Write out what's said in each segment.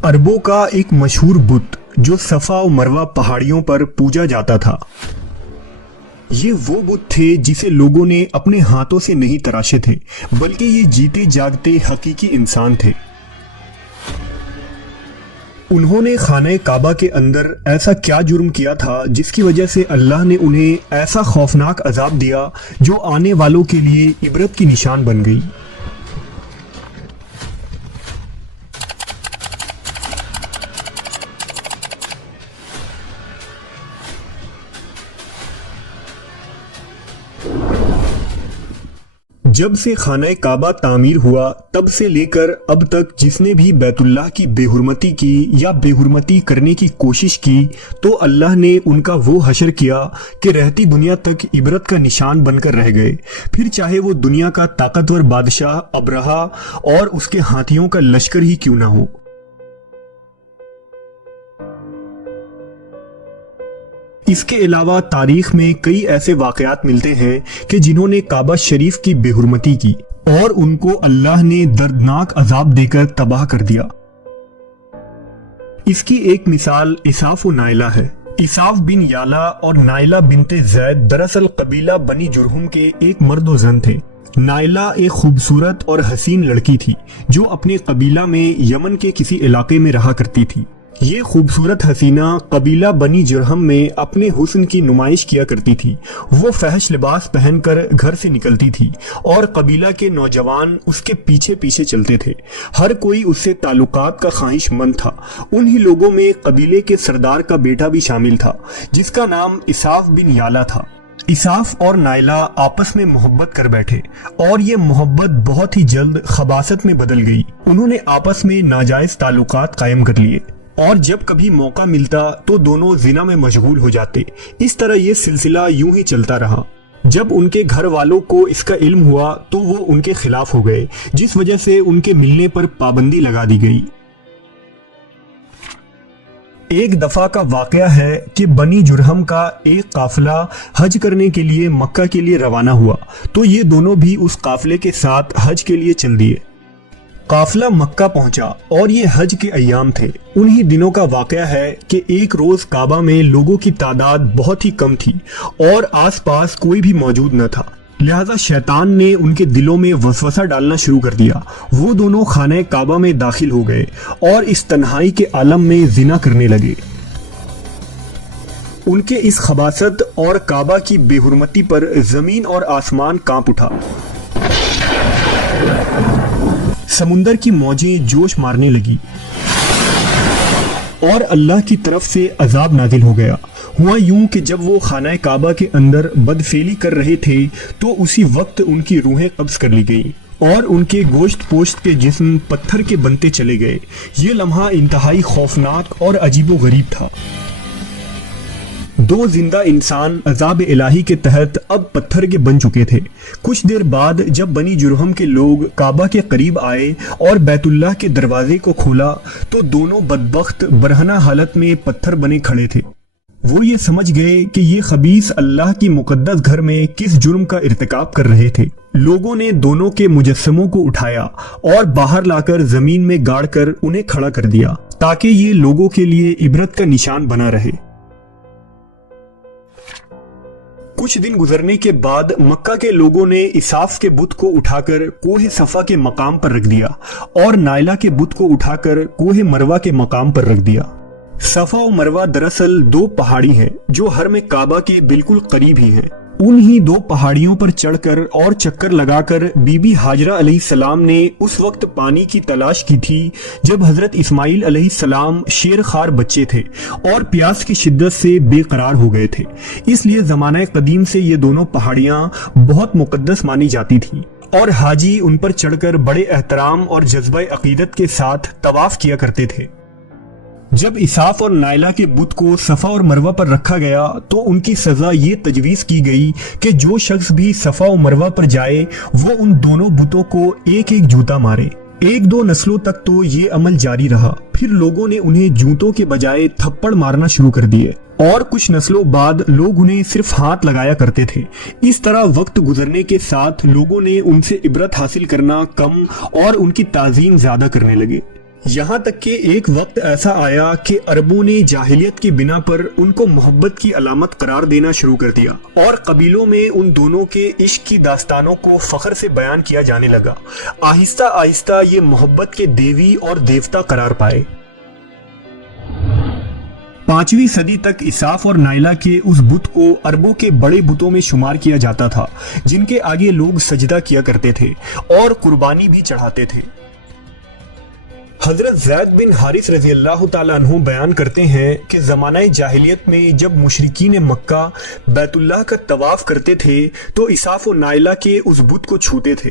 अरबों का एक मशहूर बुत जो सफा और मरवा पहाड़ियों पर पूजा जाता था। ये वो बुत थे जिसे लोगों ने अपने हाथों से नहीं तराशे थे, बल्कि ये जीते जागते हकीकी इंसान थे। उन्होंने खाने काबा के अंदर ऐसा क्या जुर्म किया था जिसकी वजह से अल्लाह ने उन्हें ऐसा खौफनाक अजाब दिया जो आने वालों के लिए इबरत की निशान बन गई। जब से खाना काबा तामीर हुआ तब से लेकर अब तक जिसने भी बैतुल्लाह की बेहुरमती की या बेहुरमती करने की कोशिश की तो अल्लाह ने उनका वो हशर किया कि रहती दुनिया तक इबरत का निशान बनकर रह गए, फिर चाहे वो दुनिया का ताकतवर बादशाह अबरहा और उसके हाथियों का लश्कर ही क्यों ना हो। इसके अलावा तारीख में कई ऐसे वाकयात मिलते हैं कि जिन्होंने काबा शरीफ की बेहुरमती की और उनको अल्लाह ने दर्दनाक अजाब देकर तबाह कर दिया। इसकी एक मिसाल इसाफ और नाइला है। इसाफ बिन याला और नाइला बिनते जैद दरअसल कबीला बनी जुरहुम के एक मर्द व जन थे। नाइला एक खूबसूरत और हसीन लड़की थी जो अपने कबीला में यमन के किसी इलाके में रहा करती थी। ये खूबसूरत हसीना कबीला बनी जुरहम में अपने हुस्न की नुमाइश किया करती थी। वो फहश लिबास पहनकर घर से निकलती थी और कबीला के नौजवान उसके पीछे पीछे चलते थे। हर कोई उससे ताल्लुकात का ख्वाहिशमंद था। उन्हीं लोगों में कबीले के सरदार का बेटा भी शामिल था जिसका नाम इसाफ बिन याला था। इसाफ और नाइला आपस में मोहब्बत कर बैठे और ये मोहब्बत बहुत ही जल्द खबासत में बदल गई। उन्होंने आपस में नाजायज ताल्लुकात कायम कर लिए और जब कभी मौका मिलता तो दोनों जिना में मशगूल हो जाते। इस तरह ये सिलसिला यूं ही चलता रहा। जब उनके घर वालों को इसका इल्म हुआ तो वो उनके खिलाफ हो गए, जिस वजह से उनके मिलने पर पाबंदी लगा दी गई। एक दफा का वाकया है कि बनी जुरहम का एक काफिला हज करने के लिए मक्का के लिए रवाना हुआ तो ये दोनों भी उस काफिले के साथ हज के लिए चल दिए। काफिला मक्का पहुंचा और ये हज के अय्याम थे। उन्हीं दिनों का वाकया है कि एक रोज काबा में लोगों की तादाद बहुत ही कम थी और आसपास कोई भी मौजूद न था, लिहाजा शैतान ने उनके दिलों में वसवसा डालना शुरू कर दिया। वो दोनों खाने काबा में दाखिल हो गए और इस तन्हाई के आलम में जिना करने लगे। उनके इस खबासत और काबा की बेहुरमती पर जमीन और आसमान कांप उठा। समुंदर की मौजें जोश मारने लगी और अल्लाह की तरफ से अजाब नाजिल हो गया। हुआ यूं कि जब वो खाना काबा के अंदर बदफेली कर रहे थे तो उसी वक्त उनकी रूहें कब्ज कर ली गई और उनके गोश्त पोश्त के जिस्म पत्थर के बनते चले गए। ये लम्हा इंतहाई खौफनाक और अजीबो गरीब था। दो जिंदा इंसान अजाब इलाही के तहत अब पत्थर के बन चुके थे। कुछ देर बाद जब बनी जुरहम के लोग काबा के करीब आए और बैतुल्लाह के दरवाजे को खोला तो दोनों बदबख्त बरहना हालत में पत्थर बने खड़े थे। वो ये समझ गए कि ये खबीस अल्लाह की मुकद्दस घर में किस जुर्म का इर्तिकाब कर रहे थे। लोगों ने दोनों के मुजस्समों को उठाया और बाहर लाकर जमीन में गाड़ कर उन्हें खड़ा कर दिया ताकि ये लोगों के लिए इबरत का निशान बना रहे। कुछ दिन गुजरने के बाद मक्का के लोगों ने इसाफ के बुत को उठाकर कोहे सफा के मकाम पर रख दिया और नाइला के बुत को उठाकर कोहे मरवा के मकाम पर रख दिया। सफा और मरवा दरअसल दो पहाड़ी हैं जो हरम काबा के बिल्कुल करीब ही हैं। उन्हीं दो पहाड़ियों पर चढ़कर और चक्कर लगाकर बीबी हाजरा अलैहिस्सलाम ने उस वक्त पानी की तलाश की थी जब हजरत इस्माइल अलैहिस्सलाम शेर खार बच्चे थे और प्यास की शिद्दत से बेकरार हो गए थे। इसलिए जमाना कदीम से ये दोनों पहाड़ियां बहुत मुकद्दस मानी जाती थी और हाजी उन पर चढ़कर बड़े एहतराम और जज्बा अकीदत के साथ तवाफ किया करते थे। जब इसाफ और नाइला के बुत को सफा और मरवा पर रखा गया तो उनकी सजा ये तजवीज की गई कि जो शख्स भी सफा और मरवा पर जाए वो उन दोनों बुतों को एक एक जूता मारे। एक दो नस्लों तक तो ये अमल जारी रहा, फिर लोगों ने उन्हें जूतों के बजाय थप्पड़ मारना शुरू कर दिए और कुछ नस्लों बाद लोग उन्हें सिर्फ हाथ लगाया करते थे। इस तरह वक्त गुजरने के साथ लोगों ने उनसे इबरत हासिल करना कम और उनकी ताजीम ज्यादा करने लगे। یہاں تک کہ ایک وقت ایسا آیا کہ عربوں نے جاہلیت کی بنا پر ان کو محبت کی علامت قرار دینا شروع کر دیا اور قبیلوں میں ان دونوں کے عشق کی داستانوں کو فخر سے بیان کیا جانے لگا۔ آہستہ آہستہ یہ محبت کے دیوی اور دیوتا قرار پائے۔ 5ویں صدی تک اساف اور نائلہ کے اس بت کو عربوں کے بڑے بتوں میں شمار کیا جاتا تھا جن کے آگے لوگ سجدہ کیا کرتے تھے اور قربانی بھی چڑھاتے تھے۔ حضرت زید بن حارث رضی اللہ تعالیٰ عنہ بیان کرتے ہیں کہ زمانہ جاہلیت میں جب مشرکین مکہ بیت اللہ کا طواف کرتے تھے تو اساف و نائلہ کے اس بت کو چھوتے تھے۔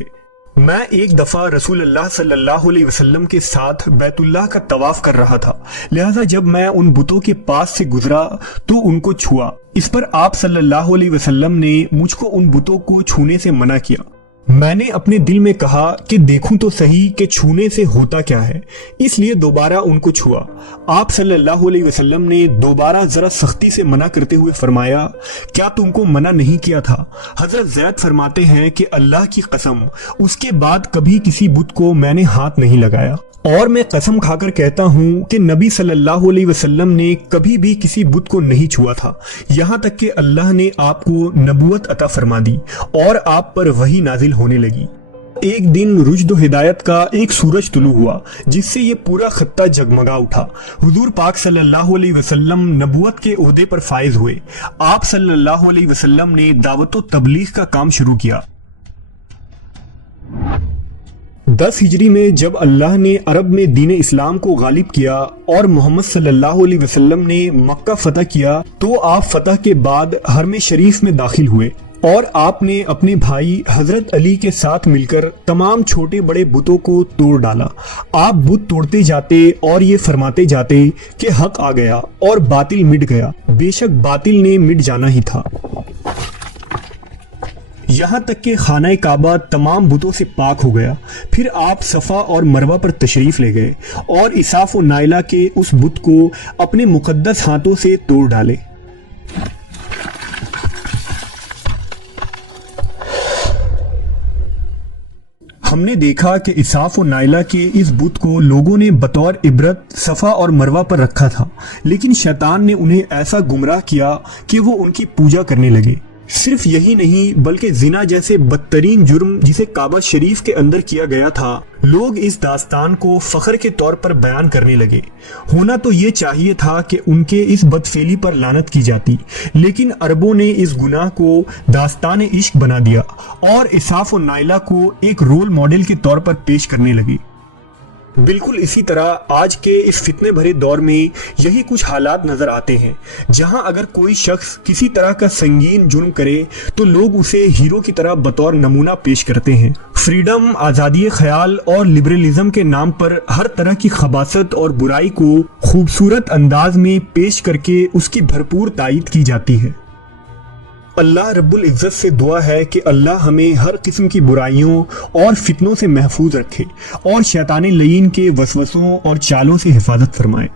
میں ایک دفعہ رسول اللہ صلی اللہ علیہ وسلم کے ساتھ بیت اللہ کا طواف کر رہا تھا، لہذا جب میں ان بتوں کے پاس سے گزرا تو ان کو چھوا۔ اس پر آپ صلی اللہ علیہ وسلم نے مجھ کو ان بتوں کو چھونے سے منع کیا۔ میں نے اپنے دل میں کہا کہ دیکھوں تو صحیح کہ چھونے سے ہوتا کیا ہے، اس لیے دوبارہ ان کو چھوا۔ آپ صلی اللہ علیہ وسلم نے دوبارہ ذرا سختی سے منع کرتے ہوئے فرمایا، کیا تم کو منع نہیں کیا تھا؟ حضرت زید فرماتے ہیں کہ اللہ کی قسم اس کے بعد کبھی کسی بت کو میں نے ہاتھ نہیں لگایا، اور میں قسم کھا کر کہتا ہوں کہ نبی صلی اللہ علیہ وسلم نے کبھی بھی کسی بت کو نہیں چھوا تھا، یہاں تک کہ اللہ نے آپ کو نبوت عطا فرما دی اور آپ پر وحی نازل ہونے لگی۔ ایک دن رشد و ہدایت کا ایک سورج طلوع ہوا جس سے یہ پورا خطہ جگمگا اٹھا۔ حضور پاک صلی اللہ علیہ وسلم نبوت کے عہدے پر فائز ہوئے۔ آپ صلی اللہ علیہ وسلم نے دعوت و تبلیغ کا کام شروع کیا۔ 10 ہجری میں جب اللہ نے عرب میں دین اسلام کو غالب کیا اور محمد صلی اللہ علیہ وسلم نے مکہ فتح کیا تو آپ فتح کے بعد حرم شریف میں داخل ہوئے اور آپ نے اپنے بھائی حضرت علی کے ساتھ مل کر تمام چھوٹے بڑے بتوں کو توڑ ڈالا۔ آپ بت توڑتے جاتے اور یہ فرماتے جاتے کہ حق آ گیا اور باطل مٹ گیا، بے شک باطل نے مٹ جانا ہی تھا، یہاں تک کہ خانہ کعبہ تمام بتوں سے پاک ہو گیا۔ پھر آپ صفا اور مروہ پر تشریف لے گئے اور اساف و نائلہ کے اس بت کو اپنے مقدس ہاتھوں سے توڑ ڈالے۔ ہم نے دیکھا کہ اساف و نائلہ کے اس بت کو لوگوں نے بطور عبرت صفا اور مروہ پر رکھا تھا، لیکن شیطان نے انہیں ایسا گمراہ کیا کہ وہ ان کی پوجا کرنے لگے۔ صرف یہی نہیں بلکہ زنا جیسے بدترین جرم جسے کعبہ شریف کے اندر کیا گیا تھا، لوگ اس داستان کو فخر کے طور پر بیان کرنے لگے۔ ہونا تو یہ چاہیے تھا کہ ان کے اس بدفعلی پر لعنت کی جاتی، لیکن عربوں نے اس گناہ کو داستان عشق بنا دیا اور اساف و نائلہ کو ایک رول ماڈل کے طور پر پیش کرنے لگے۔ بالکل اسی طرح آج کے اس فتنے بھرے دور میں یہی کچھ حالات نظر آتے ہیں، جہاں اگر کوئی شخص کسی طرح کا سنگین جرم کرے تو لوگ اسے ہیرو کی طرح بطور نمونہ پیش کرتے ہیں۔ فریڈم، آزادی خیال اور لبرلزم کے نام پر ہر طرح کی خباثت اور برائی کو خوبصورت انداز میں پیش کر کے اس کی بھرپور تائید کی جاتی ہے۔ اللہ رب العزت سے دعا ہے کہ اللہ ہمیں ہر قسم کی برائیوں اور فتنوں سے محفوظ رکھے اور شیطان لعین کے وسوسوں اور چالوں سے حفاظت فرمائے۔